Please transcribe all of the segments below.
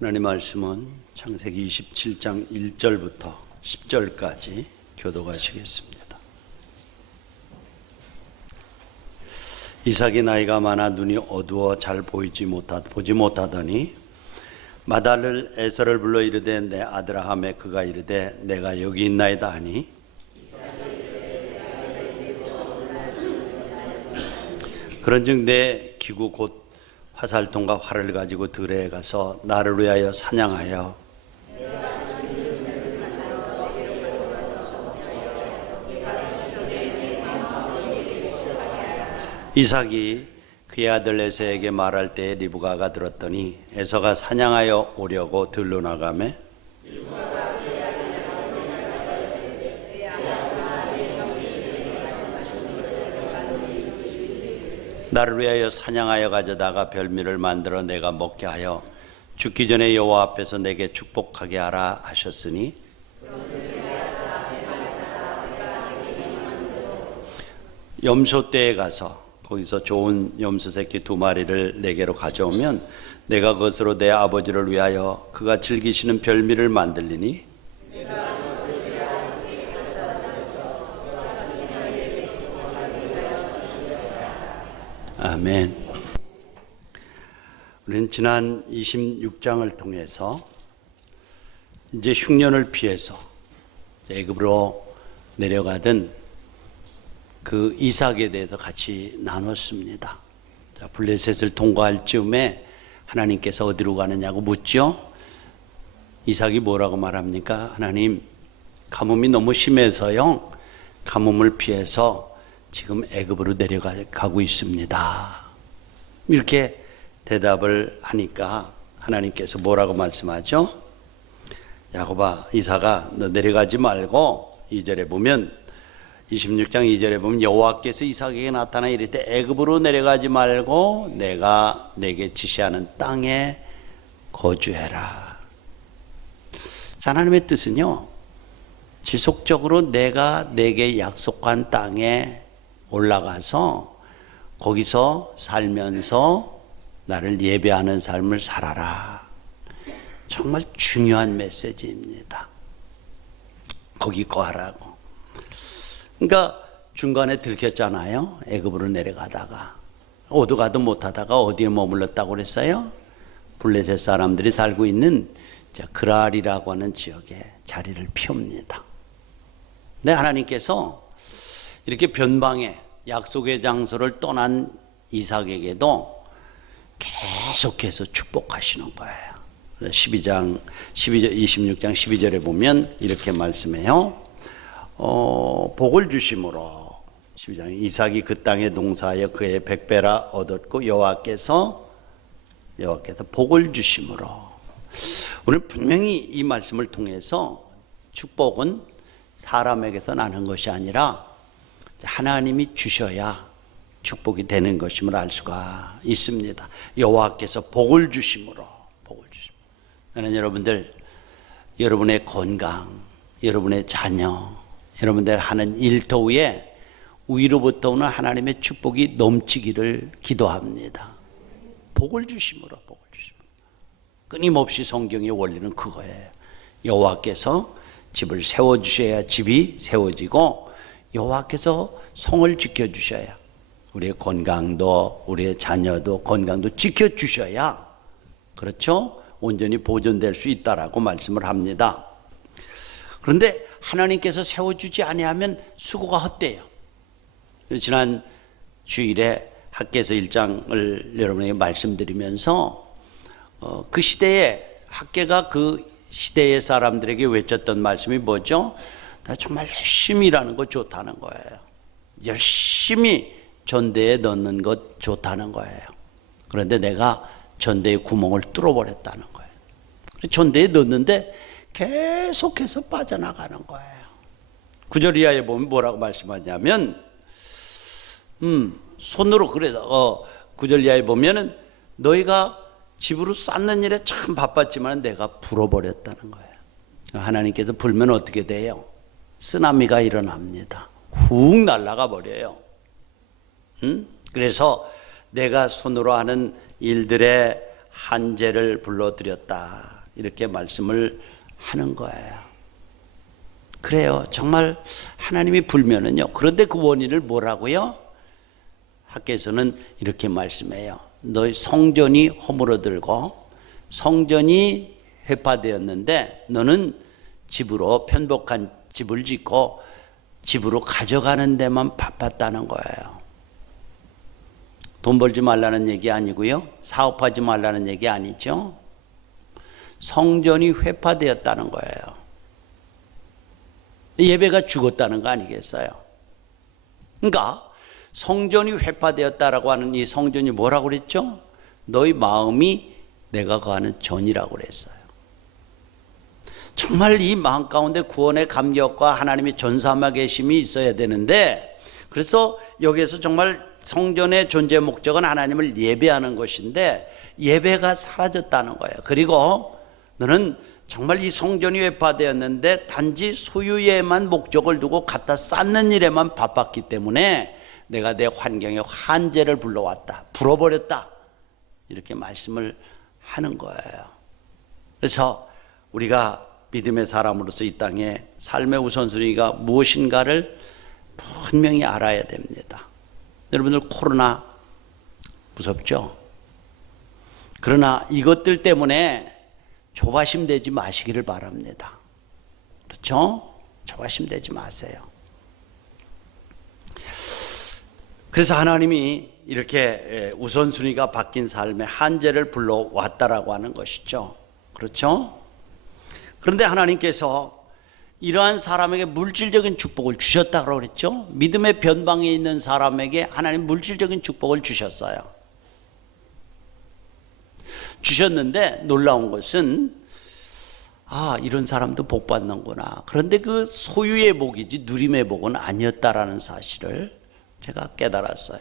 하나님 말씀은 창세기 27장 1절부터 10절까지 교독하시겠습니다. 이삭이 나이가 많아 눈이 어두워 잘 보지 못하더니 마달을 에서를 불러 이르되 내 아들아 하매 그가 이르되 내가 여기 있나이다 하니 그런즉 내 기구 곧 화살통과 활을 가지고 들에 가서 나를 위하여 사냥하여 이삭이 그의 아들 에서에게 말할 때에 리브가가 들었더니 에서가 사냥하여 오려고 들로 나가매 나를 위하여 사냥하여 가져다가 별미를 만들어 내가 먹게 하여 죽기 전에 여호와 앞에서 내게 축복하게 하라 하셨으니 염소떼에 가서 거기서 좋은 염소 새끼 2마리를 내게로 가져오면 내가 그것으로 내 아버지를 위하여 그가 즐기시는 별미를 만들리니 아멘. 우리는 지난 26장을 통해서 이제 흉년을 피해서 애굽으로 내려가던 그 이삭에 대해서 같이 나눴습니다. 자, 블레셋을 통과할 즈음에 하나님께서 어디로 가느냐고 묻죠. 이삭이 뭐라고 말합니까? 하나님, 가뭄이 너무 심해서요. 가뭄을 피해서 지금 애굽으로 내려가고 있습니다. 이렇게 대답을 하니까 하나님께서 뭐라고 말씀하죠? 야곱아, 이삭아, 너 내려가지 말고 2절에 보면 26장 2절에 보면 여호와께서 이삭에게 나타나 이르되 애굽으로 내려가지 말고 내가 내게 지시하는 땅에 거주해라. 자, 하나님의 뜻은요, 지속적으로 내가 내게 약속한 땅에 올라가서 거기서 살면서 나를 예배하는 삶을 살아라. 정말 중요한 메시지입니다. 거기 거하라고. 그러니까 중간에 들켰잖아요. 애굽으로 내려가다가 오도 가도 못하다가 어디에 머물렀다고 그랬어요? 블레셋 사람들이 살고 있는 그랄이라고 하는 지역에 자리를 피웁니다. 근데 하나님께서 이렇게 변방에 약속의 장소를 떠난 이삭에게도 계속해서 축복하시는 거예요. 26장 12절에 보면 이렇게 말씀해요. 복을 주심으로 12장 이삭이 그 땅에 농사하여 그의 100배라 얻었고 여호와께서 복을 주심으로. 우리는 분명히 이 말씀을 통해서 축복은 사람에게서 나는 것이 아니라 하나님이 주셔야 축복이 되는 것임을 알 수가 있습니다. 여호와께서 복을 주심으로. 나는 여러분의 건강, 여러분의 자녀, 여러분들 하는 일터에 위로부터 오는 하나님의 축복이 넘치기를 기도합니다. 복을 주심으로. 끊임없이 성경의 원리는 그거예요. 여호와께서 집을 세워주셔야 집이 세워지고 여호와께서 성을 지켜주셔야 우리의 건강도 우리의 자녀도 건강도 지켜주셔야 그렇죠? 온전히 보존될 수 있다라고 말씀을 합니다. 그런데 하나님께서 세워주지 아니하면 수고가 헛돼요. 지난 주일에 학개서 1장을 여러분에게 말씀드리면서 그 시대에 학개가 그 시대의 사람들에게 외쳤던 말씀이 뭐죠? 나 정말 열심히 일하는 거 좋다는 거예요. 열심히 전대에 넣는 것 좋다는 거예요. 그런데 내가 전대에 구멍을 뚫어버렸다는 거예요. 전대에 넣는데 계속해서 빠져나가는 거예요. 9절 이하에 보면 뭐라고 말씀하냐면 손으로 그래도 9절 이하에 보면은 너희가 집으로 쌓는 일에 참 바빴지만 내가 불어버렸다는 거예요. 하나님께서 불면 어떻게 돼요? 쓰나미가 일어납니다. 훅 날아가 버려요. 그래서 내가 손으로 하는 일들에 한재를 불러들였다. 이렇게 말씀을 하는 거예요. 그래요. 정말 하나님이 불면은요. 그런데 그 원인을 뭐라고요? 학교에서는 이렇게 말씀해요. 너희 성전이 허물어들고 성전이 회파되었는데 너는 집으로 편복한 집을 짓고 집으로 가져가는 데만 바빴다는 거예요. 돈 벌지 말라는 얘기 아니고요. 사업하지 말라는 얘기 아니죠. 성전이 회파되었다는 거예요. 예배가 죽었다는 거 아니겠어요? 그러니까 성전이 회파되었다라고 하는 이 성전이 뭐라고 그랬죠? 너희 마음이 내가 거하는 전이라고 그랬어요. 정말 이 마음 가운데 구원의 감격과 하나님의 전사함과 계심이 있어야 되는데, 그래서 여기에서 정말 성전의 존재 목적은 하나님을 예배하는 것인데 예배가 사라졌다는 거예요. 그리고 너는 정말 이 성전이 회파되었는데 단지 소유에만 목적을 두고 갖다 쌓는 일에만 바빴기 때문에 내가 내 환경에 한재를 불러왔다, 불어버렸다, 이렇게 말씀을 하는 거예요. 그래서 우리가 믿음의 사람으로서 이 땅에 삶의 우선순위가 무엇인가를 분명히 알아야 됩니다. 여러분들 코로나 무섭죠? 그러나 이것들 때문에 조바심 되지 마시기를 바랍니다. 그렇죠? 조바심 되지 마세요. 그래서 하나님이 이렇게 우선순위가 바뀐 삶에 한재를 불러왔다라고 하는 것이죠. 그렇죠? 그런데 하나님께서 이러한 사람에게 물질적인 축복을 주셨다고 그랬죠. 믿음의 변방에 있는 사람에게 하나님 물질적인 축복을 주셨어요. 주셨는데 놀라운 것은 이런 사람도 복 받는구나. 그런데 그 소유의 복이지 누림의 복은 아니었다라는 사실을 제가 깨달았어요.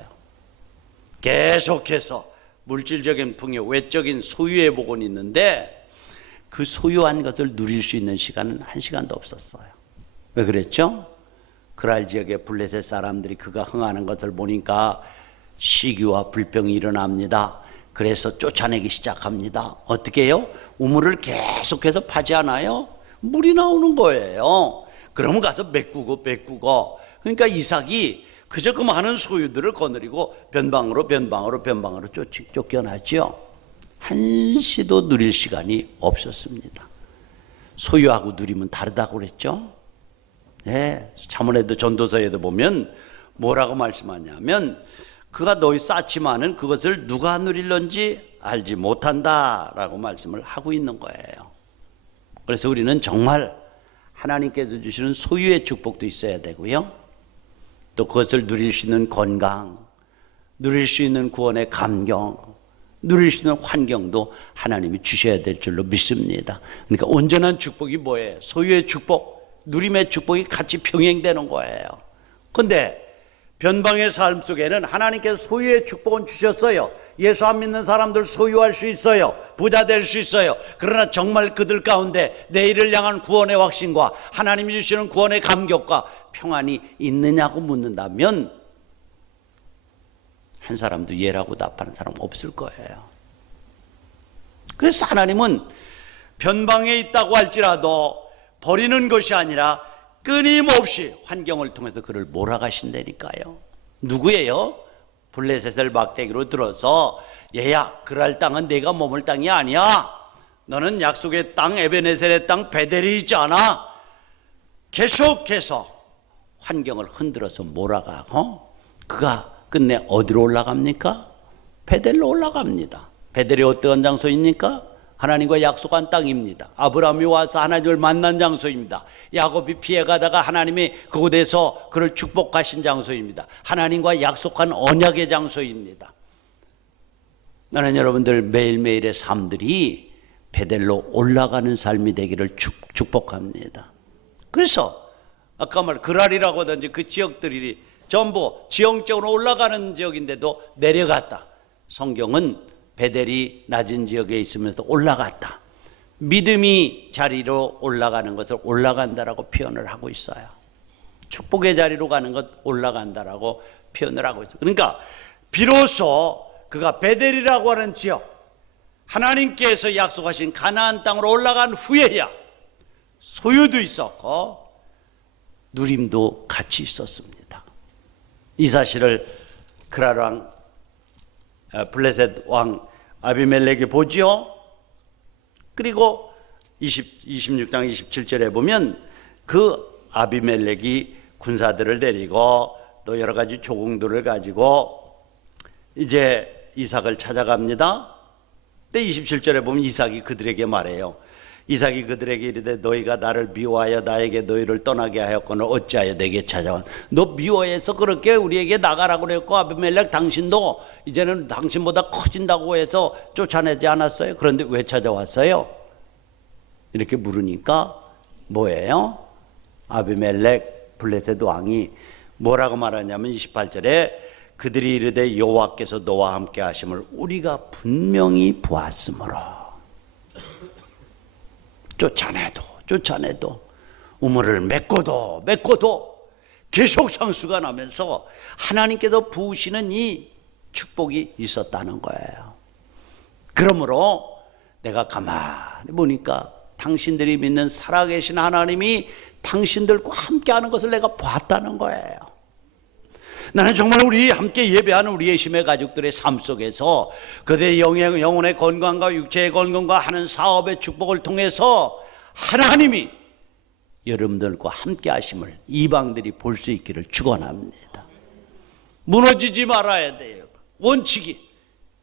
계속해서 물질적인 풍요, 외적인 소유의 복은 있는데 그 소유한 것을 누릴 수 있는 시간은 한 시간도 없었어요. 왜 그랬죠? 그랄 지역의 블레셋 사람들이 그가 흥하는 것을 보니까 시기와 불병이 일어납니다. 그래서 쫓아내기 시작합니다. 어떻게 해요? 우물을 계속해서 파지 않아요? 물이 나오는 거예요. 그러면 가서 메꾸고. 그러니까 이삭이 그저 그 많은 소유들을 거느리고 변방으로 쫓겨나죠. 한시도 누릴 시간이 없었습니다. 소유하고 누리면 다르다고 그랬죠. 네, 자문에도 전도서에도 보면 뭐라고 말씀하냐면 그가 너희 쌓지만은 그것을 누가 누릴런지 알지 못한다라고 말씀을 하고 있는 거예요. 그래서 우리는 정말 하나님께서 주시는 소유의 축복도 있어야 되고요. 또 그것을 누릴 수 있는 건강, 누릴 수 있는 구원의 감격, 누릴 수 있는 환경도 하나님이 주셔야 될 줄로 믿습니다. 그러니까 온전한 축복이 뭐예요? 소유의 축복, 누림의 축복이 같이 병행되는 거예요. 그런데 변방의 삶 속에는 하나님께서 소유의 축복은 주셨어요. 예수 안 믿는 사람들 소유할 수 있어요. 부자 될 수 있어요. 그러나 정말 그들 가운데 내일을 향한 구원의 확신과 하나님이 주시는 구원의 감격과 평안이 있느냐고 묻는다면 한 사람도 예라고 답하는 사람 없을 거예요. 그래서 하나님은 변방에 있다고 할지라도 버리는 것이 아니라 끊임없이 환경을 통해서 그를 몰아가신다니까요. 누구예요? 블레셋을 막대기로 들어서 얘야, 그랄 땅은 내가 머물 땅이 아니야. 너는 약속의 땅, 에베네셀의 땅 베델이 있잖아. 계속해서 환경을 흔들어서 몰아가고 그가 끝내 어디로 올라갑니까? 베델로 올라갑니다. 베델이 어떤 장소입니까? 하나님과 약속한 땅입니다. 아브라함이 와서 하나님을 만난 장소입니다. 야곱이 피해가다가 하나님이 그곳에서 그를 축복하신 장소입니다. 하나님과 약속한 언약의 장소입니다. 나는 여러분들 매일매일의 삶들이 베델로 올라가는 삶이 되기를 축복합니다. 그래서 아까 말 그랄이라고 하든지 그 지역들이 전부 지형적으로 올라가는 지역인데도 내려갔다. 성경은 베델이 낮은 지역에 있으면서 올라갔다. 믿음이 자리로 올라가는 것을 올라간다라고 표현을 하고 있어요. 축복의 자리로 가는 것 올라간다라고 표현을 하고 있어요. 그러니까 비로소 그가 베델이라고 하는 지역, 하나님께서 약속하신 가나안 땅으로 올라간 후에야 소유도 있었고 누림도 같이 있었습니다. 이 사실을 그랄 왕 블레셋 왕 아비멜렉이 보지요. 그리고 26장 27절에 보면 그 아비멜렉이 군사들을 데리고 또 여러 가지 조공들을 가지고 이제 이삭을 찾아갑니다. 근데 27절에 보면 이삭이 그들에게 말해요. 이삭이 그들에게 이르되 너희가 나를 미워하여 나에게 너희를 떠나게 하였거늘 어찌하여 내게 찾아왔? 너 미워해서 그렇게 우리에게 나가라고 그랬고 아비멜렉 당신도 이제는 당신보다 커진다고 해서 쫓아내지 않았어요? 그런데 왜 찾아왔어요? 이렇게 물으니까 뭐예요? 아비멜렉 블레셋 왕이 뭐라고 말하냐면 28절에 그들이 이르되 여호와께서 너와 함께 하심을 우리가 분명히 보았으므로 쫓아내도 우물을 메꿔도 계속 상수가 나면서 하나님께서 부으시는 이 축복이 있었다는 거예요. 그러므로 내가 가만히 보니까 당신들이 믿는 살아계신 하나님이 당신들과 함께하는 것을 내가 봤다는 거예요. 나는 정말 우리 함께 예배하는 우리 예심의 가족들의 삶 속에서 그들의 영혼의 건강과 육체의 건강과 하는 사업의 축복을 통해서 하나님이 여러분들과 함께 하심을 이방들이 볼 수 있기를 축원합니다. 무너지지 말아야 돼요. 원칙이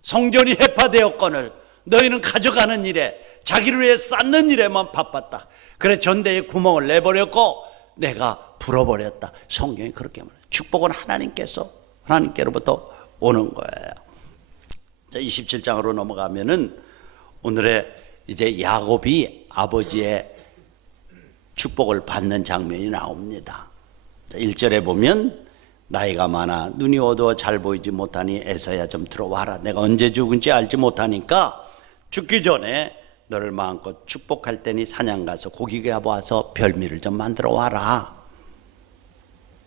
성전이 해파되었거늘 너희는 가져가는 일에 자기를 위해 쌓는 일에만 바빴다. 그래 전대에 구멍을 내버렸고 내가 불어버렸다. 성경이 그렇게 말해요. 축복은 하나님께로부터 오는 거예요. 자, 27장으로 넘어가면은 오늘의 이제 야곱이 아버지의 축복을 받는 장면이 나옵니다. 자, 1절에 보면 나이가 많아 눈이 어두워 잘 보이지 못하니 에서야 좀 들어와라. 내가 언제 죽은지 알지 못하니까 죽기 전에 너를 마음껏 축복할 테니 사냥 가서 고기 잡아와서 별미를 좀 만들어 와라.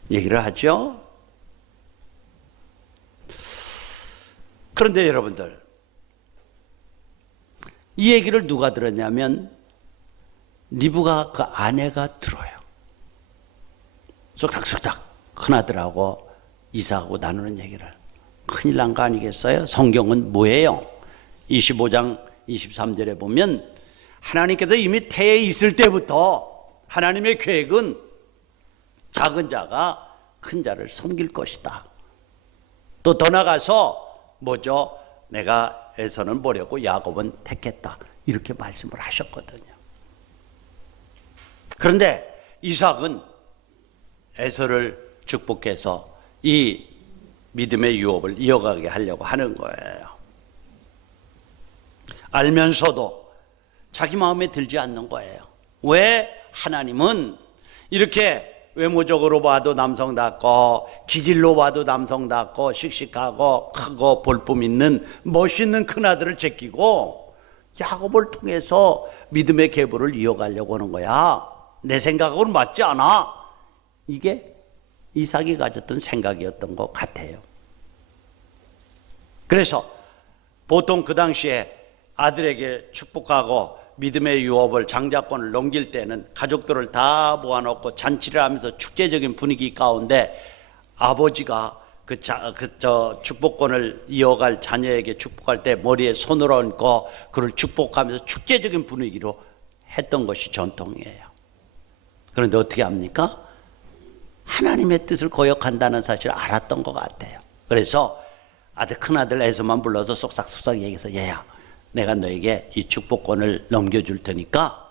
얘기를 하죠. 그런데 여러분들 이 얘기를 누가 들었냐면 리브가 그 아내가 들어요. 쏙닥쏙닥 큰아들하고 이삭하고 나누는 얘기를. 큰일 난 거 아니겠어요? 성경은 뭐예요? 25장 23절에 보면 하나님께서 이미 태에 있을 때부터 하나님의 계획은 작은 자가 큰 자를 섬길 것이다. 또 더 나가서 뭐죠? 내가 에서는 버렸고 야곱은 택했다. 이렇게 말씀을 하셨거든요. 그런데 이삭은 에서를 축복해서 이 믿음의 유업을 이어가게 하려고 하는 거예요. 알면서도 자기 마음에 들지 않는 거예요. 왜? 하나님은 이렇게 외모적으로 봐도 남성답고 기질로 봐도 남성답고 씩씩하고 크고 볼품 있는 멋있는 큰아들을 제끼고 야곱을 통해서 믿음의 계보를 이어가려고 하는 거야. 내 생각으로는 맞지 않아. 이게 이삭이 가졌던 생각이었던 것 같아요. 그래서 보통 그 당시에 아들에게 축복하고 믿음의 유업을 장자권을 넘길 때는 가족들을 다 모아놓고 잔치를 하면서 축제적인 분위기 가운데 아버지가 축복권을 이어갈 자녀에게 축복할 때 머리에 손을 얹고 그를 축복하면서 축제적인 분위기로 했던 것이 전통이에요. 그런데 어떻게 합니까? 하나님의 뜻을 거역한다는 사실을 알았던 것 같아요. 그래서 큰아들 에서만 불러서 쏙싹쏙싹 얘기해서 얘야 내가 너에게 이 축복권을 넘겨줄 테니까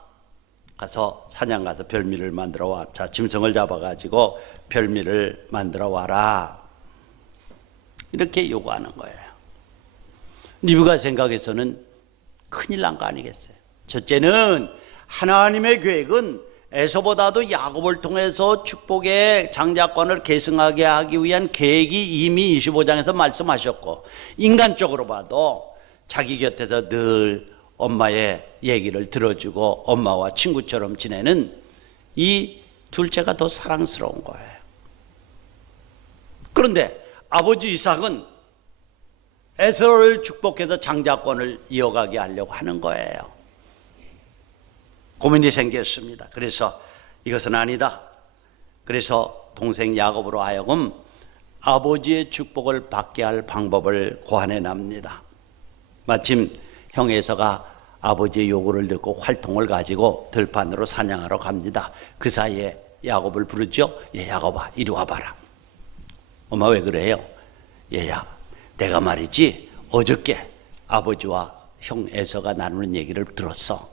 가서 사냥 가서 별미를 만들어 와. 자, 짐승을 잡아가지고 별미를 만들어 와라. 이렇게 요구하는 거예요. 리브가 생각해서는 큰일 난 거 아니겠어요? 첫째는 하나님의 계획은 에서보다도 야곱을 통해서 축복의 장자권을 계승하게 하기 위한 계획이 이미 25장에서 말씀하셨고 인간적으로 봐도 자기 곁에서 늘 엄마의 얘기를 들어주고 엄마와 친구처럼 지내는 이 둘째가 더 사랑스러운 거예요. 그런데 아버지 이삭은 에서를 축복해서 장자권을 이어가게 하려고 하는 거예요. 고민이 생겼습니다. 그래서 이것은 아니다. 그래서 동생 야곱으로 하여금 아버지의 축복을 받게 할 방법을 고안해 납니다. 마침 형 에서가 아버지의 요구를 듣고 활동을 가지고 들판으로 사냥하러 갑니다. 그 사이에 야곱을 부르죠. 야곱아, 이리 와봐라. 엄마 왜 그래요? 얘야, 내가 말이지 어저께 아버지와 형 에서가 나누는 얘기를 들었어.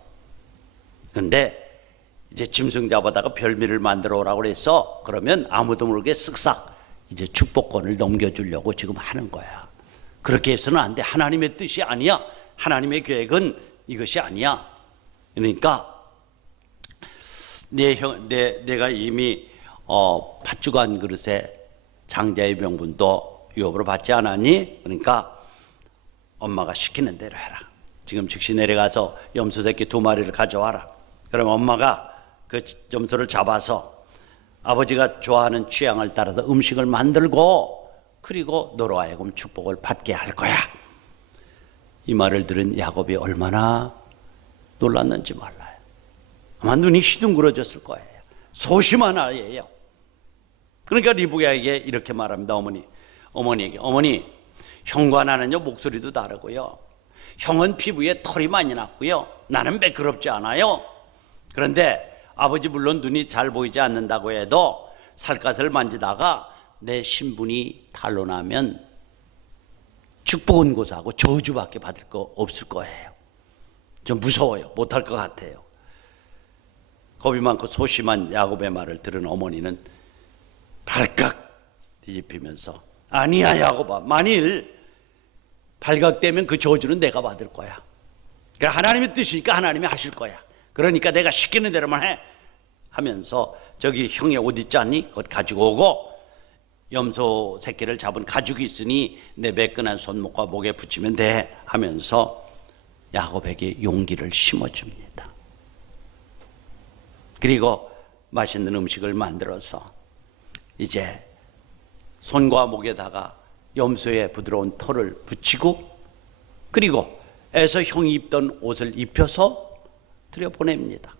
근데 이제 짐승 잡아다가 별미를 만들어 오라고 그랬어. 그러면 아무도 모르게 쓱싹 이제 축복권을 넘겨주려고 지금 하는 거야. 그렇게 해서는 안 돼. 하나님의 뜻이 아니야. 하나님의 계획은 이것이 아니야. 그러니까 내가 이미 팥죽한 그릇에 장자의 명분도 유업으로 받지 않았니? 그러니까 엄마가 시키는 대로 해라. 지금 즉시 내려가서 염소 새끼 2마리를 가져와라. 그럼 엄마가 그 염소를 잡아서 아버지가 좋아하는 취향을 따라서 음식을 만들고 그리고 너로 하여금 축복을 받게 할 거야. 이 말을 들은 야곱이 얼마나 놀랐는지 몰라요. 아마 눈이 휘둥그러졌을 거예요. 소심한 아이예요. 그러니까 리브가에게 이렇게 말합니다. 어머니에게. 어머니, 형과 나는요 목소리도 다르고요. 형은 피부에 털이 많이 났고요. 나는 매끄럽지 않아요. 그런데 아버지 물론 눈이 잘 보이지 않는다고 해도 살갗을 만지다가 내 신분이 탄로나면 축복은 고사하고 저주밖에 받을 거 없을 거예요. 좀 무서워요. 못할 것 같아요. 겁이 많고 소심한 야곱의 말을 들은 어머니는 발칵 뒤집히면서 아니야 야곱아, 만일 발각되면 그 저주는 내가 받을 거야. 그러니까 하나님의 뜻이니까 하나님이 하실 거야. 그러니까 내가 시키는 대로만 해 하면서 저기 형의 옷 있지 않니? 그것 가지고 오고 염소 새끼를 잡은 가죽이 있으니 내 매끈한 손목과 목에 붙이면 돼 하면서 야곱에게 용기를 심어줍니다. 그리고 맛있는 음식을 만들어서 이제 손과 목에다가 염소의 부드러운 털을 붙이고 그리고 에서 형이 입던 옷을 입혀서 들여보냅니다.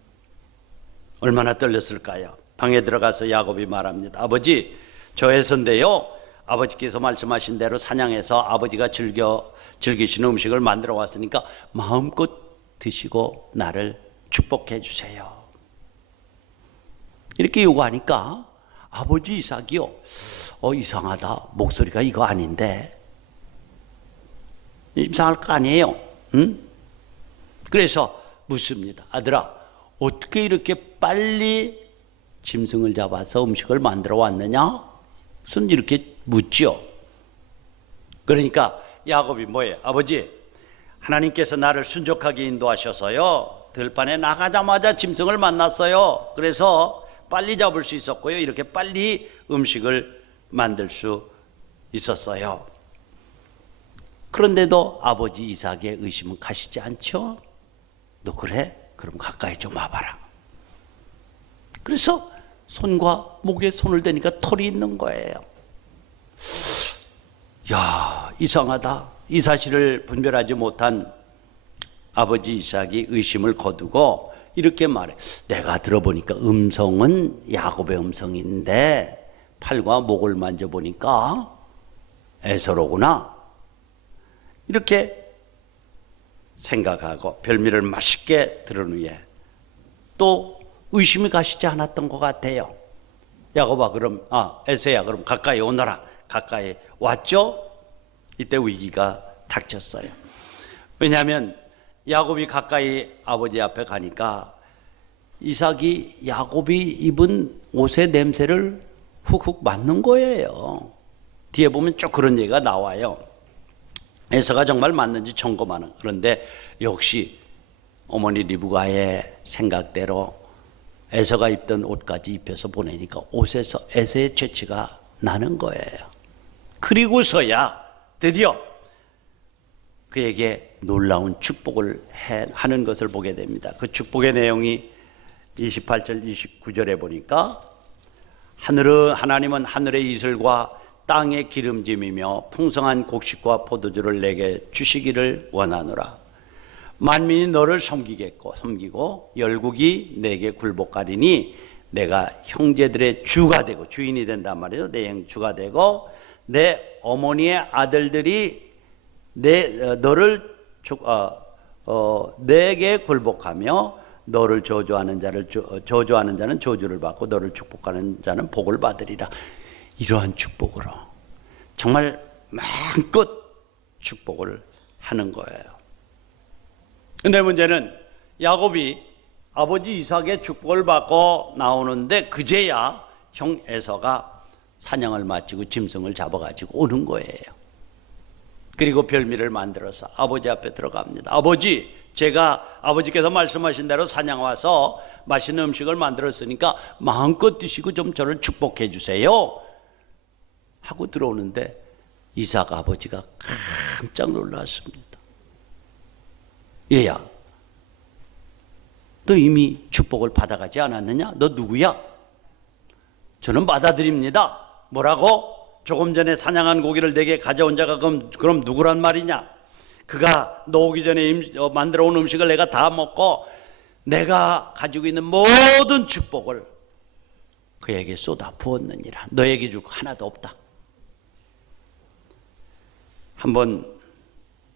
얼마나 떨렸을까요? 방에 들어가서 야곱이 말합니다. 아버지, 저 에서인데요. 아버지께서 말씀하신 대로 사냥해서 아버지가 즐기시는 음식을 만들어 왔으니까 마음껏 드시고 나를 축복해 주세요. 이렇게 요구하니까 아버지 이삭이요. 이상하다. 목소리가 이거 아닌데. 이상할 거 아니에요. 응? 그래서 묻습니다. 아들아, 어떻게 이렇게 빨리 짐승을 잡아서 음식을 만들어 왔느냐? 무슨 이렇게 묻죠. 그러니까 야곱이 뭐예요? 아버지, 하나님께서 나를 순종하게 인도하셔서요. 들판에 나가자마자 짐승을 만났어요. 그래서 빨리 잡을 수 있었고요. 이렇게 빨리 음식을 만들 수 있었어요. 그런데도 아버지 이삭의 의심은 가시지 않죠? 너 그래? 그럼 가까이 좀 와봐라. 그래서 손과 목에 손을 대니까 털이 있는 거예요. 야, 이상하다. 이 사실을 분별하지 못한 아버지 이삭이 의심을 거두고 이렇게 말해. 내가 들어보니까 음성은 야곱의 음성인데 팔과 목을 만져보니까 에서로구나. 이렇게 생각하고 별미를 맛있게 들은 후에 또 의심이 가시지 않았던 것 같아요. 야곱아, 그럼 에서야, 그럼 가까이 오너라. 가까이 왔죠? 이때 위기가 닥쳤어요. 왜냐하면 야곱이 가까이 아버지 앞에 가니까 이삭이 야곱이 입은 옷의 냄새를 훅훅 맡는 거예요. 뒤에 보면 쭉 그런 얘기가 나와요. 에서가 정말 맞는지 점검하는. 그런데 역시 어머니 리브가의 생각대로 에서가 입던 옷까지 입혀서 보내니까 옷에서 에서의 죄치가 나는 거예요. 그리고서야 드디어 그에게 놀라운 축복을 하는 것을 보게 됩니다. 그 축복의 내용이 28절 29절에 보니까 하나님은 하늘의 이슬과 땅의 기름짐이며 풍성한 곡식과 포도주를 내게 주시기를 원하노라. 만민이 너를 섬기고 열국이 내게 굴복하리니 내가 형제들의 주가 되고, 주인이 된단 말이에요. 내 주가 되고 내 어머니의 아들들이 내게 굴복하며 너를 저주하는 자는 저주를 받고 너를 축복하는 자는 복을 받으리라. 이러한 축복으로 정말 마음껏 축복을 하는 거예요. 근데 문제는 야곱이 아버지 이삭의 축복을 받고 나오는데 그제야 형 에서가 사냥을 마치고 짐승을 잡아가지고 오는 거예요. 그리고 별미를 만들어서 아버지 앞에 들어갑니다. 아버지, 제가 아버지께서 말씀하신 대로 사냥 와서 맛있는 음식을 만들었으니까 마음껏 드시고 좀 저를 축복해 주세요 하고 들어오는데 이삭 아버지가 깜짝 놀랐습니다. 얘야, 너 이미 축복을 받아가지 않았느냐? 너 누구야? 저는 받아들입니다. 뭐라고? 조금 전에 사냥한 고기를 내게 가져온 자가 그럼 누구란 말이냐? 그가 너 오기 전에 만들어 온 음식을 내가 다 먹고 내가 가지고 있는 모든 축복을 그에게 쏟아 부었느니라. 너에게 줄 거 하나도 없다. 한번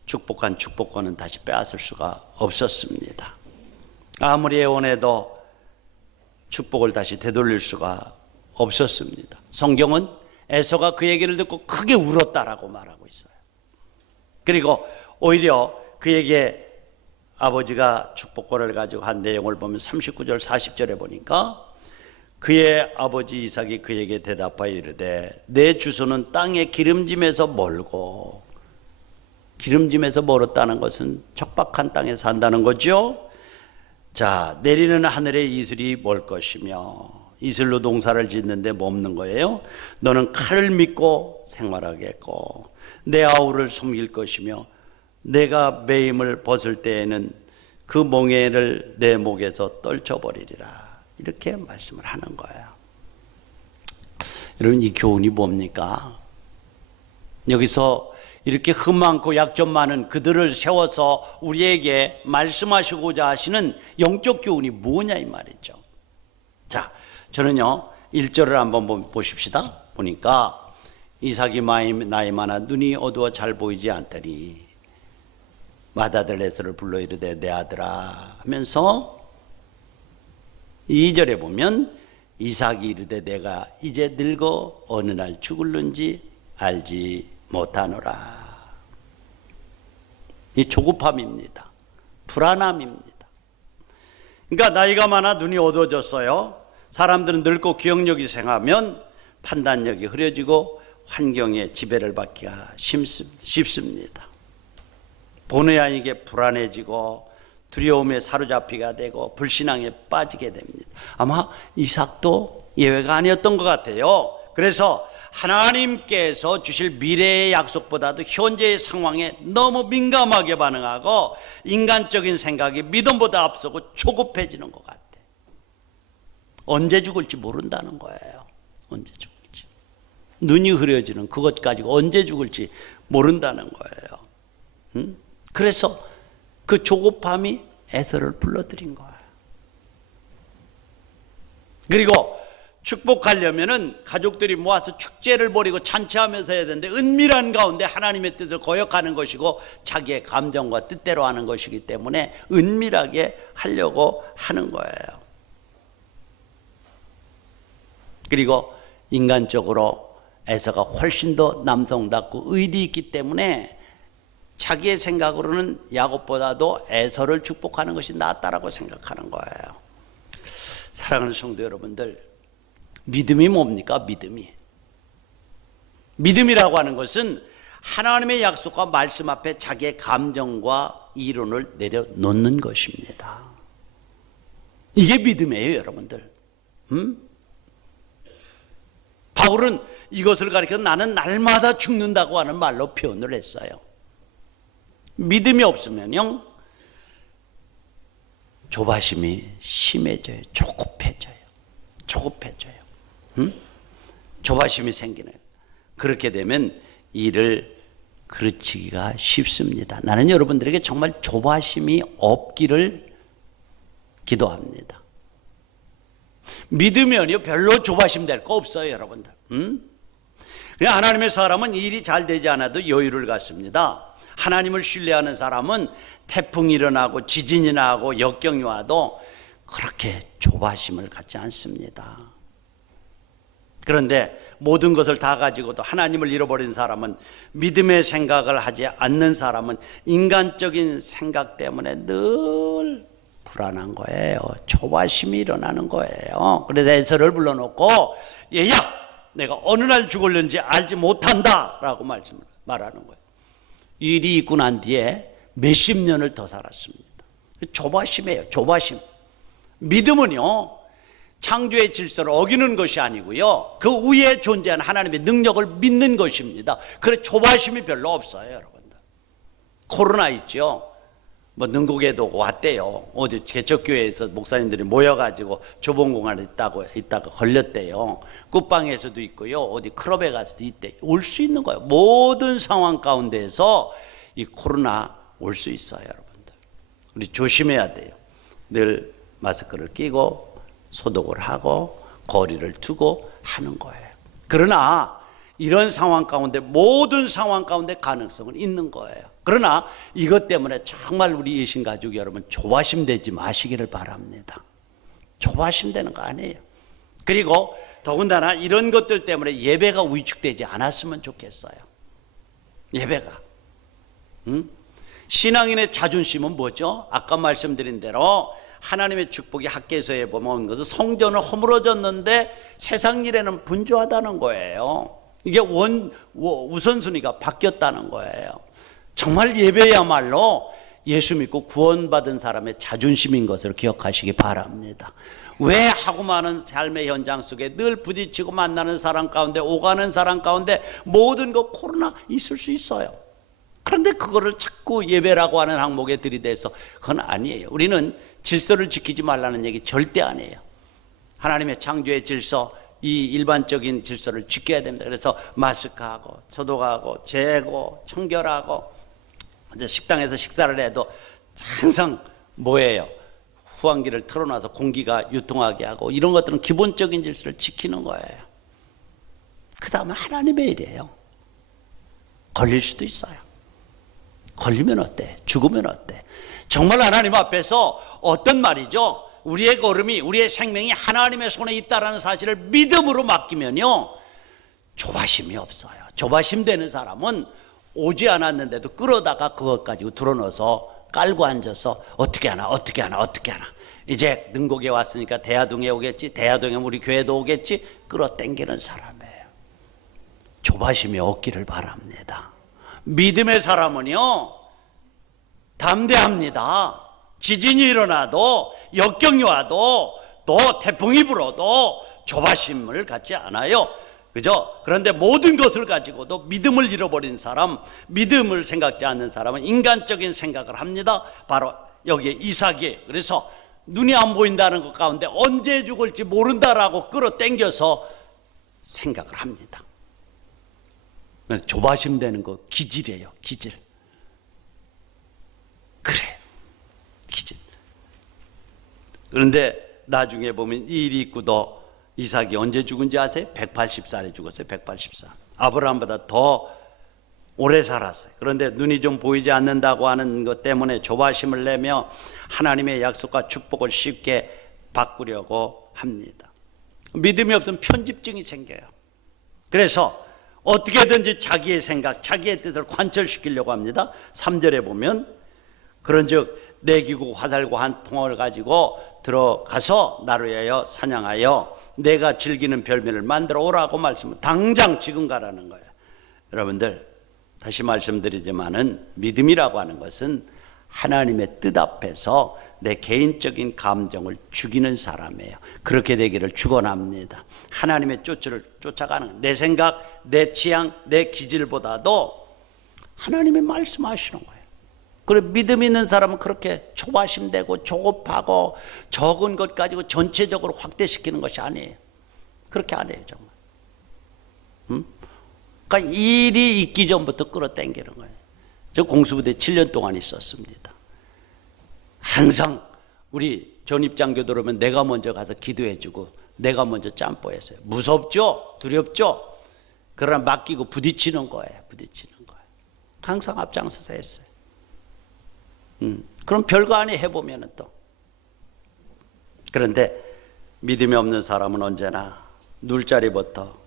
축복한 축복권은 다시 빼앗을 수가 없었습니다. 아무리 애원해도 축복을 다시 되돌릴 수가 없었습니다. 성경은 에서가 그 얘기를 듣고 크게 울었다라고 말하고 있어요. 그리고 오히려 그에게 아버지가 축복권을 가지고 한 내용을 보면 39절 40절에 보니까 그의 아버지 이삭이 그에게 대답하여 이르되 내 주소는 땅의 기름짐에서 멀고, 기름짐에서 멀었다는 것은 척박한 땅에 산다는 거죠. 자, 내리는 하늘의 이슬이 멀 것이며, 이슬로 농사를 짓는데 멈는 거예요. 너는 칼을 믿고 생활하겠고 내 아우를 섬길 것이며 내가 매임을 벗을 때에는 그 멍에를 내 목에서 떨쳐버리리라. 이렇게 말씀을 하는 거예요. 여러분, 이 교훈이 뭡니까? 여기서 이렇게 흠 많고 약점 많은 그들을 세워서 우리에게 말씀하시고자 하시는 영적 교훈이 뭐냐 이 말이죠. 자, 저는요 1절을 한번 보십시다. 보니까 이삭이 나이 많아 눈이 어두워 잘 보이지 않더니 맏아들 에서를 불러 이르되 내 아들아 하면서 2절에 보면 이삭이 이르되 내가 이제 늙어 어느 날 죽을는지 알지 못하노라. 이 조급함입니다. 불안함입니다. 그러니까 나이가 많아 눈이 어두워졌어요. 사람들은 늙고 기억력이 생하면 판단력이 흐려지고 환경에 지배를 받기가 쉽습니다. 본의 아니게 불안해지고 두려움에 사로잡히게 되고 불신앙에 빠지게 됩니다. 아마 이삭도 예외가 아니었던 것 같아요. 그래서 하나님께서 주실 미래의 약속보다도 현재의 상황에 너무 민감하게 반응하고 인간적인 생각이 믿음보다 앞서고 조급해지는 것 같아요. 언제 죽을지 모른다는 거예요. 언제 죽을지. 눈이 흐려지는 그것 가지고 언제 죽을지 모른다는 거예요. 그래서 그 조급함이 에서를 불러들인 거예요. 그리고 축복하려면은 가족들이 모아서 축제를 벌이고 잔치하면서 해야 되는데 은밀한 가운데 하나님의 뜻을 거역하는 것이고 자기의 감정과 뜻대로 하는 것이기 때문에 은밀하게 하려고 하는 거예요. 그리고 인간적으로 에서가 훨씬 더 남성답고 의리 있기 때문에 자기의 생각으로는 야곱보다도 에서를 축복하는 것이 낫다라고 생각하는 거예요. 사랑하는 성도 여러분들, 믿음이 뭡니까? 믿음이라고 하는 것은 하나님의 약속과 말씀 앞에 자기의 감정과 이론을 내려놓는 것입니다. 이게 믿음이에요, 여러분들. 바울은 이것을 가리켜 나는 날마다 죽는다고 하는 말로 표현을 했어요. 믿음이 없으면요 조바심이 심해져요. 조급해져요. 조바심이 생기는. 그렇게 되면 일을 그르치기가 쉽습니다. 나는 여러분들에게 정말 조바심이 없기를 기도합니다. 믿으면요 별로 조바심 될 거 없어요, 여러분들. 그냥 하나님의 사람은 일이 잘 되지 않아도 여유를 갖습니다. 하나님을 신뢰하는 사람은 태풍이 일어나고 지진이 나고 역경이 와도 그렇게 조바심을 갖지 않습니다. 그런데 모든 것을 다 가지고도 하나님을 잃어버린 사람은, 믿음의 생각을 하지 않는 사람은 인간적인 생각 때문에 늘 불안한 거예요. 조바심이 일어나는 거예요. 그래서 에서를 불러놓고 얘야 내가 어느 날 죽을는지 알지 못한다 라고 말하는 거예요. 일이 있고 난 뒤에 몇십 년을 더 살았습니다. 조바심이에요. 조바심. 믿음은요 창조의 질서를 어기는 것이 아니고요 그 위에 존재하는 하나님의 능력을 믿는 것입니다. 그래서 조바심이 별로 없어요, 여러분들. 코로나 있죠. 뭐 능곡에도 왔대요. 어디 개척교회에서 목사님들이 모여가지고 좁은 공간에 있다가 걸렸대요. 끝방에서도 있고요, 어디 클럽에 가서도 있대. 올 수 있는 거예요. 모든 상황 가운데에서 이 코로나 올 수 있어요, 여러분들. 우리 조심해야 돼요. 늘 마스크를 끼고 소독을 하고 거리를 두고 하는 거예요. 그러나 이런 상황 가운데, 모든 상황 가운데 가능성은 있는 거예요. 그러나 이것 때문에 정말 우리 예신 가족 여러분 조바심 되지 마시기를 바랍니다. 조바심 되는 거 아니에요. 그리고 더군다나 이런 것들 때문에 예배가 위축되지 않았으면 좋겠어요. 예배가. 신앙인의 자존심은 뭐죠? 아까 말씀드린 대로 하나님의 축복이 학개서에 보면 것은 성전은 허물어졌는데 세상 일에는 분주하다는 거예요. 이게 우선순위가 바뀌었다는 거예요. 정말 예배야말로 예수 믿고 구원받은 사람의 자존심인 것을 기억하시기 바랍니다. 왜 하고 많은 삶의 현장 속에 늘 부딪히고 만나는 사람 가운데, 오가는 사람 가운데 모든 것 코로나 있을 수 있어요. 그런데 그거를 자꾸 예배라고 하는 항목에 들이대서 그건 아니에요. 우리는 질서를 지키지 말라는 얘기 절대 아니에요. 하나님의 창조의 질서, 이 일반적인 질서를 지켜야 됩니다. 그래서 마스크하고 소독하고 재고 청결하고, 이제 식당에서 식사를 해도 항상 뭐예요? 후한기를 틀어놔서 공기가 유통하게 하고, 이런 것들은 기본적인 질서를 지키는 거예요. 그 다음에 하나님의 일이에요. 걸릴 수도 있어요. 걸리면 어때? 죽으면 어때? 정말 하나님 앞에서 어떤 말이죠? 우리의 걸음이, 우리의 생명이 하나님의 손에 있다는 사실을 믿음으로 맡기면요 조바심이 없어요. 조바심 되는 사람은 오지 않았는데도 끌어다가 그것 가지고 들어넣어서 깔고 앉아서 어떻게 하나 이제 능곡에 왔으니까 대하동에 오겠지, 대하동에 우리 교회도 오겠지, 끌어당기는 사람이에요. 조바심이 없기를 바랍니다. 믿음의 사람은요 담대합니다. 지진이 일어나도, 역경이 와도, 또 태풍이 불어도 조바심을 갖지 않아요. 그죠? 그런데 모든 것을 가지고도 믿음을 잃어버린 사람, 믿음을 생각지 않는 사람은 인간적인 생각을 합니다. 바로 여기에 이삭이, 그래서 눈이 안 보인다는 것 가운데 언제 죽을지 모른다라고 끌어당겨서 생각을 합니다. 조바심 되는 거 기질이에요. 기질. 그래, 기질. 그런데 나중에 보면 이 일이 있고도 이삭이 언제 죽은지 아세요? 180살에 죽었어요. 180살. 아브라함보다 더 오래 살았어요. 그런데 눈이 좀 보이지 않는다고 하는 것 때문에 조바심을 내며 하나님의 약속과 축복을 쉽게 바꾸려고 합니다. 믿음이 없으면 편집증이 생겨요. 그래서 어떻게든지 자기의 생각, 자기의 뜻을 관철시키려고 합니다. 3절에 보면 그런즉 내 기구 화살과 한 통을 가지고 들어가서 나를 위하여 사냥하여 내가 즐기는 별미를 만들어 오라고 말씀을 당장 지금 가라는 거예요. 여러분들 다시 말씀드리지만은 믿음이라고 하는 것은 하나님의 뜻 앞에서 내 개인적인 감정을 죽이는 사람이에요. 그렇게 되기를 축원합니다. 하나님의 쫓을 쫓아가는 내 생각, 내 취향, 내 기질보다도 하나님의 말씀하시는 거예요. 그리고 믿음 있는 사람은 그렇게 초바심되고 조급하고 적은 것 가지고 전체적으로 확대시키는 것이 아니에요. 그렇게 안 해요, 정말. 그러니까 일이 있기 전부터 끌어당기는 거예요. 저 공수부대 7년 동안 있었습니다. 항상 우리 전입장교 들어오면 내가 먼저 가서 기도해주고 내가 먼저 짬뽀했어요. 무섭죠? 두렵죠? 그러나 맡기고 부딪히는 거예요. 부딪히는 거예요. 항상 앞장서서 했어요. 그럼 별거 아니 해보면 또. 그런데 믿음이 없는 사람은 언제나 눌자리부터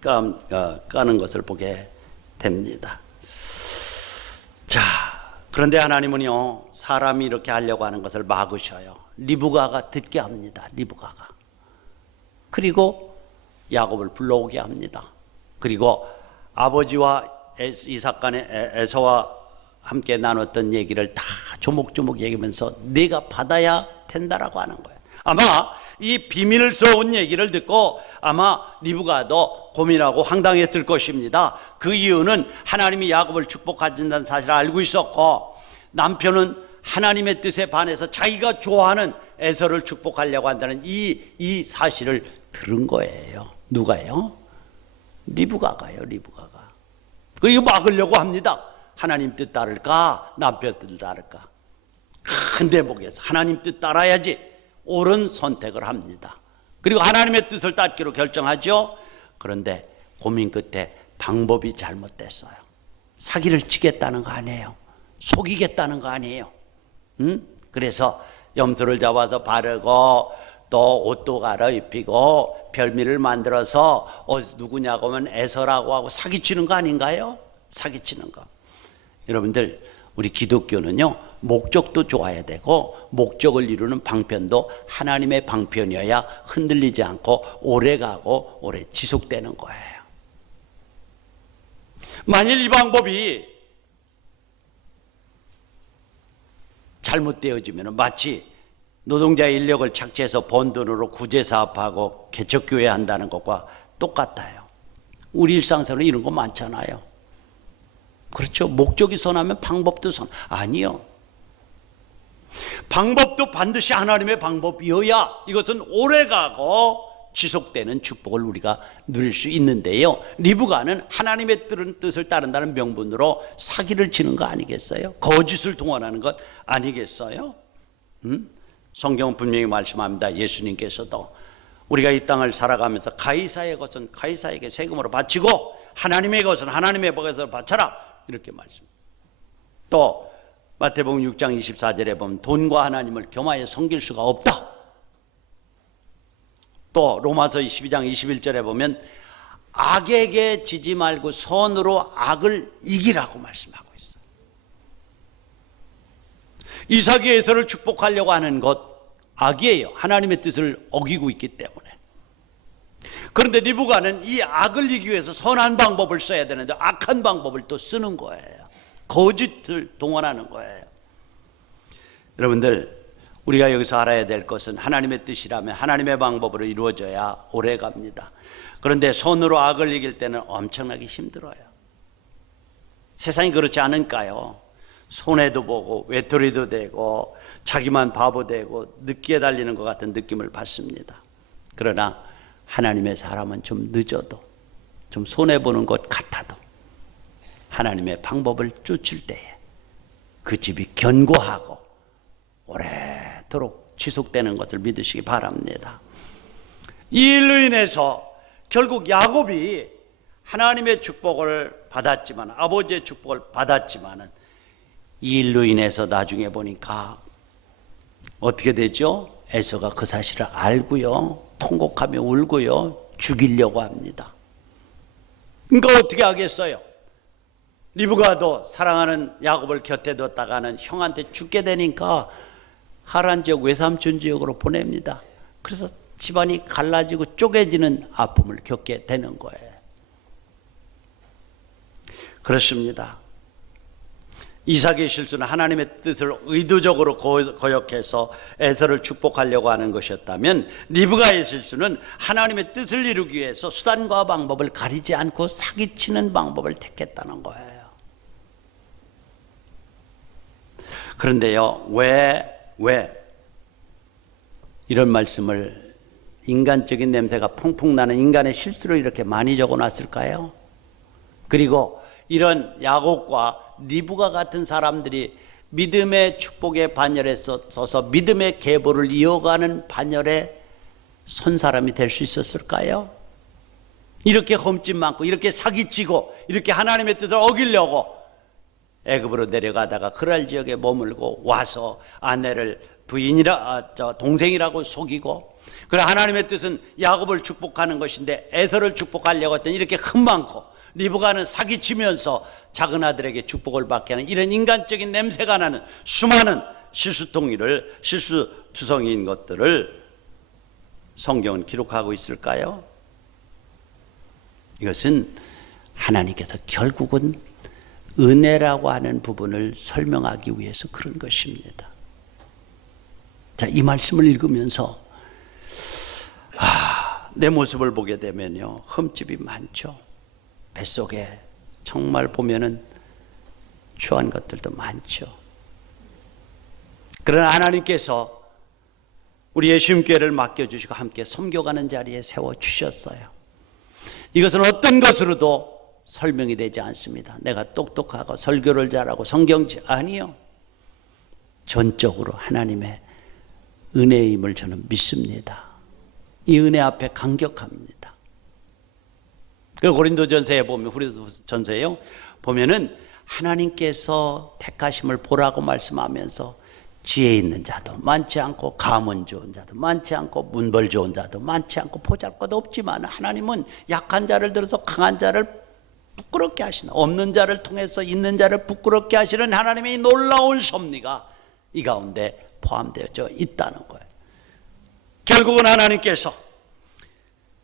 까는 것을 보게 됩니다. 자, 그런데 하나님은요, 사람이 이렇게 하려고 하는 것을 막으셔요. 리브가가 듣게 합니다. 리브가가. 그리고 야곱을 불러오게 합니다. 그리고 아버지와 이삭 간에 에서와 함께 나눴던 얘기를 다 조목조목 얘기하면서 네가 받아야 된다라고 하는 거예요. 아마 이 비밀스러운 얘기를 듣고 아마 리브가도 고민하고 황당했을 것입니다. 그 이유는 하나님이 야곱을 축복하신다는 사실을 알고 있었고, 남편은 하나님의 뜻에 반해서 자기가 좋아하는 에서를 축복하려고 한다는 이 사실을 들은 거예요. 누가요? 리브가가요. 리브가가. 그리고 막으려고 합니다. 하나님 뜻 따를까? 남편 뜻 따를까? 큰 대목에서 하나님 뜻 따라야지 옳은 선택을 합니다. 그리고 하나님의 뜻을 따르기로 결정하죠. 그런데 고민 끝에 방법이 잘못됐어요. 사기를 치겠다는 거 아니에요. 속이겠다는 거 아니에요. 그래서 염소를 잡아서 바르고 또 옷도 갈아입히고 별미를 만들어서 누구냐고 하면 에서라고 하고 사기치는 거 아닌가요? 사기치는 거. 여러분들, 우리 기독교는요, 목적도 좋아야 되고 목적을 이루는 방편도 하나님의 방편이어야 흔들리지 않고 오래가고 오래 지속되는 거예요. 만일 이 방법이 잘못되어지면 마치 노동자의 인력을 착취해서 번 돈으로 구제사업하고 개척교회 한다는 것과 똑같아요. 우리 일상생활에 이런 거 많잖아요. 그렇죠? 목적이 선하면 방법도 선. 아니요. 방법도 반드시 하나님의 방법이어야 이것은 오래가고 지속되는 축복을 우리가 누릴 수 있는데요. 리브가는 하나님의 뜻을 따른다는 명분으로 사기를 치는 거 아니겠어요? 거짓을 동원하는 것 아니겠어요? 성경은 분명히 말씀합니다. 예수님께서도 우리가 이 땅을 살아가면서 가이사의 것은 가이사에게 세금으로 바치고 하나님의 것은 하나님의 것으로 바쳐라, 이렇게 말씀합니다. 또 마태복음 6장 24절에 보면 돈과 하나님을 겸하여 섬길 수가 없다. 또 로마서 12장 21절에 보면 악에게 지지 말고 선으로 악을 이기라고 말씀하고 있어요. 이삭이 에서를 축복하려고 하는 것 악이에요. 하나님의 뜻을 어기고 있기 때문에. 그런데 리브가는 이 악을 이기기 위해서 선한 방법을 써야 되는데 악한 방법을 또 쓰는 거예요. 거짓을 동원하는 거예요. 여러분들, 우리가 여기서 알아야 될 것은 하나님의 뜻이라면 하나님의 방법으로 이루어져야 오래 갑니다. 그런데 손으로 악을 이길 때는 엄청나게 힘들어요. 세상이 그렇지 않을까요? 손해도 보고 외톨이도 되고 자기만 바보 되고 늦게 달리는 것 같은 느낌을 받습니다. 그러나 하나님의 사람은 좀 늦어도, 좀 손해보는 것 같아도 하나님의 방법을 쫓을 때에 그 집이 견고하고 오래도록 지속되는 것을 믿으시기 바랍니다. 이 일로 인해서 결국 야곱이 하나님의 축복을 받았지만, 아버지의 축복을 받았지만 이 일로 인해서 나중에 보니까 어떻게 되죠? 에서가 그 사실을 알고요, 통곡하며 울고요, 죽이려고 합니다. 그러니까 어떻게 하겠어요? 리브가도 사랑하는 야곱을 곁에 뒀다가는 형한테 죽게 되니까 하란 지역, 외삼촌 지역으로 보냅니다. 그래서 집안이 갈라지고 쪼개지는 아픔을 겪게 되는 거예요. 그렇습니다. 이삭의 실수는 하나님의 뜻을 의도적으로 거역해서 에서를 축복하려고 하는 것이었다면, 리브가의 실수는 하나님의 뜻을 이루기 위해서 수단과 방법을 가리지 않고 사기치는 방법을 택했다는 거예요. 그런데요, 왜 이런 말씀을 인간적인 냄새가 풍풍 나는 인간의 실수로 이렇게 많이 적어놨을까요? 그리고 이런 야곱과 리브가 같은 사람들이 믿음의 축복의 반열에 서서 믿음의 계보를 이어가는 반열에 선 사람이 될 수 있었을까요? 이렇게 험집 많고 이렇게 사기치고 이렇게 하나님의 뜻을 어기려고 애굽으로 내려가다가 그랄 지역에 머물고 와서 아내를 동생이라고 속이고, 그래 하나님의 뜻은 야곱을 축복하는 것인데 에서를 축복하려고 했더니 이렇게 흠 많고, 리브가는 사기치면서 작은 아들에게 축복을 받게 하는 이런 인간적인 냄새가 나는 수많은 실수투성이인 것들을 성경은 기록하고 있을까요? 이것은 하나님께서 결국은 은혜라고 하는 부분을 설명하기 위해서 그런 것입니다. 자, 이 말씀을 읽으면서 내 모습을 보게 되면요, 흠집이 많죠. 뱃속에 정말 보면은 추한 것들도 많죠. 그러나 하나님께서 우리 예수님교회를 맡겨주시고 함께 섬겨가는 자리에 세워주셨어요. 이것은 어떤 것으로도 설명이 되지 않습니다. 내가 똑똑하고 설교를 잘하고 성경지 아니요. 전적으로 하나님의 은혜임을 저는 믿습니다. 이 은혜 앞에 감격합니다. 그 고린도전서에 보면, 후리도전서에요 보면은 하나님께서 택하심을 보라고 말씀하면서 지혜 있는 자도 많지 않고 가문 좋은 자도 많지 않고 문벌 좋은 자도 많지 않고 보잘것 없지만 하나님은 약한 자를 들어서 강한 자를 부끄럽게 하시나, 없는 자를 통해서 있는 자를 부끄럽게 하시는 하나님의 놀라운 섭리가 이 가운데 포함되어 있다는 거예요. 결국은 하나님께서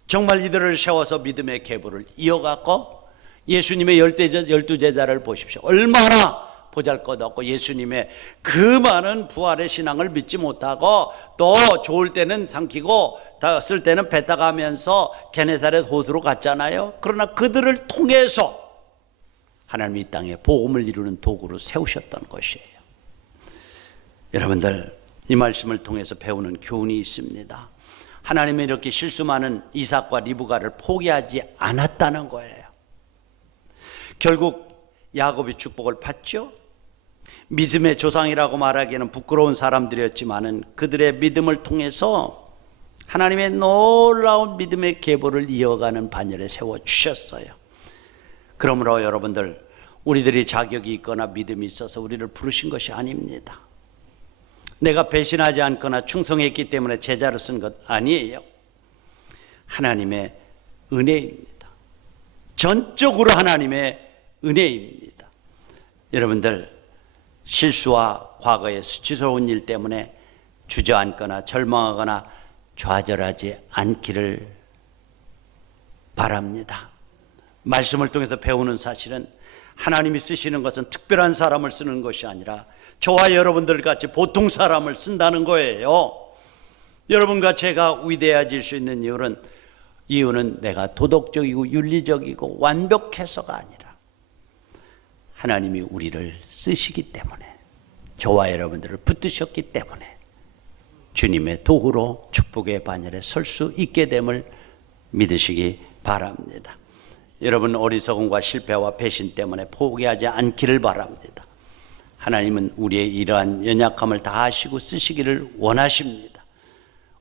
정말 이들을 세워서 믿음의 계보를 이어갔고, 예수님의 12제자를 보십시오. 얼마나 보잘것없고 예수님의 그 많은 부활의 신앙을 믿지 못하고 또 좋을 때는 삼키고 쓸 때는 뱉어가면서 게네사렛 호수로 갔잖아요. 그러나 그들을 통해서 하나님이 이 땅에 복음을 이루는 도구로 세우셨던 것이에요. 여러분들, 이 말씀을 통해서 배우는 교훈이 있습니다. 하나님이 이렇게 실수 많은 이삭과 리브가를 포기하지 않았다는 거예요. 결국 야곱이 축복을 받죠. 믿음의 조상이라고 말하기에는 부끄러운 사람들이었지만은 그들의 믿음을 통해서 하나님의 놀라운 믿음의 계보를 이어가는 반열에 세워주셨어요. 그러므로 여러분들, 우리들이 자격이 있거나 믿음이 있어서 우리를 부르신 것이 아닙니다. 내가 배신하지 않거나 충성했기 때문에 제자로 쓴 것 아니에요. 하나님의 은혜입니다. 전적으로 하나님의 은혜입니다. 여러분들, 실수와 과거의 수치스러운 일 때문에 주저앉거나 절망하거나 좌절하지 않기를 바랍니다. 말씀을 통해서 배우는 사실은 하나님이 쓰시는 것은 특별한 사람을 쓰는 것이 아니라 저와 여러분들 같이 보통 사람을 쓴다는 거예요. 여러분과 제가 위대해질 수 있는 이유는 내가 도덕적이고 윤리적이고 완벽해서가 아니라 하나님이 우리를 쓰시기 때문에, 저와 여러분들을 붙드셨기 때문에 주님의 도구로 축복의 반열에 설 수 있게 됨을 믿으시기 바랍니다. 여러분, 어리석음과 실패와 배신 때문에 포기하지 않기를 바랍니다. 하나님은 우리의 이러한 연약함을 다 아시고 쓰시기를 원하십니다.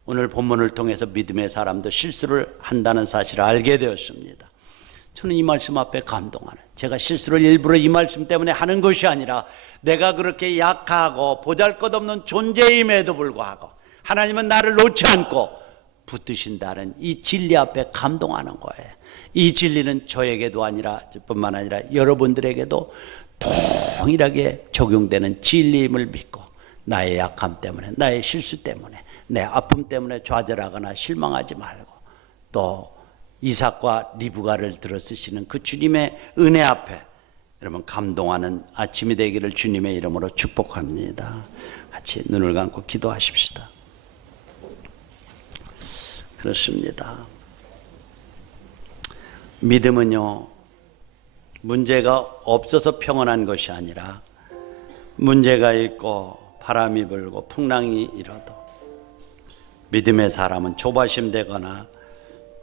오늘 본문을 통해서 믿음의 사람도 실수를 한다는 사실을 알게 되었습니다. 저는 이 말씀 앞에 감동하는, 제가 실수를 일부러 이 말씀 때문에 하는 것이 아니라 내가 그렇게 약하고 보잘것없는 존재임에도 불구하고 하나님은 나를 놓지 않고 붙드신다는 이 진리 앞에 감동하는 거예요. 이 진리는 저에게도 뿐만 아니라 여러분들에게도 동일하게 적용되는 진리임을 믿고, 나의 약함 때문에, 나의 실수 때문에, 내 아픔 때문에 좌절하거나 실망하지 말고, 또 이삭과 리브가를 들어 쓰시는 그 주님의 은혜 앞에 여러분 감동하는 아침이 되기를 주님의 이름으로 축복합니다. 같이 눈을 감고 기도하십시다. 그렇습니다. 믿음은요, 문제가 없어서 평안한 것이 아니라 문제가 있고 바람이 불고 풍랑이 일어도 믿음의 사람은 조바심되거나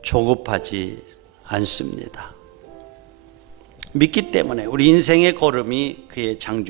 조급하지 않습니다. 믿기 때문에 우리 인생의 걸음이 그의 장중